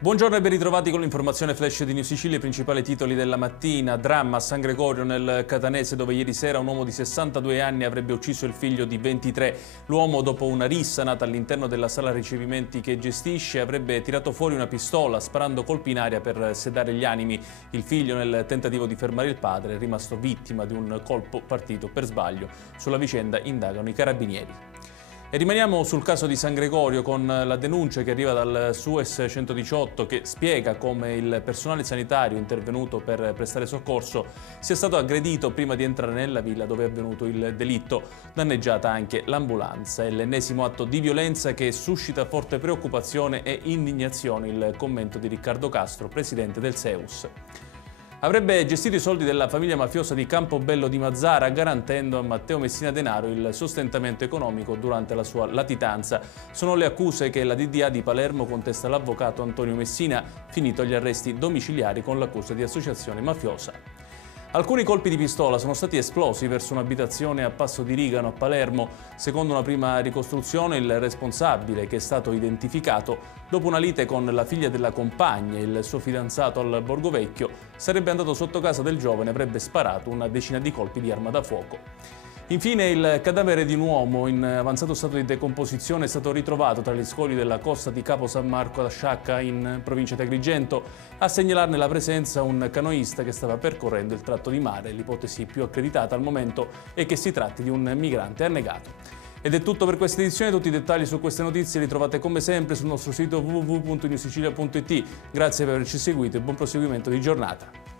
Buongiorno e ben ritrovati con l'informazione flash di New Sicilia. I principali titoli della mattina. Dramma a San Gregorio nel Catanese, dove ieri sera un uomo di 62 anni avrebbe ucciso il figlio di 23. L'uomo, dopo una rissa nata all'interno della sala ricevimenti che gestisce, avrebbe tirato fuori una pistola sparando colpi in aria per sedare gli animi. Il figlio, nel tentativo di fermare il padre, è rimasto vittima di un colpo partito per sbaglio. Sulla vicenda indagano i carabinieri. E rimaniamo sul caso di San Gregorio con la denuncia che arriva dal SUES 118 che spiega come il personale sanitario intervenuto per prestare soccorso sia stato aggredito prima di entrare nella villa dove è avvenuto il delitto, danneggiata anche l'ambulanza. È l'ennesimo atto di violenza che suscita forte preoccupazione e indignazione. Il commento di Riccardo Castro, presidente del SEUS. Avrebbe gestito i soldi della famiglia mafiosa di Campobello di Mazara, garantendo a Matteo Messina Denaro il sostentamento economico durante la sua latitanza. Sono le accuse che la DDA di Palermo contesta all'avvocato Antonio Messina, finito agli arresti domiciliari con l'accusa di associazione mafiosa. Alcuni colpi di pistola sono stati esplosi verso un'abitazione a Passo di Rigano a Palermo. Secondo una prima ricostruzione, il responsabile, che è stato identificato, dopo una lite con la figlia della compagna e il suo fidanzato al Borgovecchio, sarebbe andato sotto casa del giovane e avrebbe sparato una decina di colpi di arma da fuoco. Infine, il cadavere di un uomo in avanzato stato di decomposizione è stato ritrovato tra gli scogli della costa di Capo San Marco a Sciacca, in provincia di Agrigento. A segnalarne la presenza un canoista che stava percorrendo il tratto di mare. L'ipotesi più accreditata al momento è che si tratti di un migrante annegato. Ed è tutto per questa edizione. Tutti i dettagli su queste notizie li trovate come sempre sul nostro sito www.newsicilia.it. Grazie per averci seguito e buon proseguimento di giornata.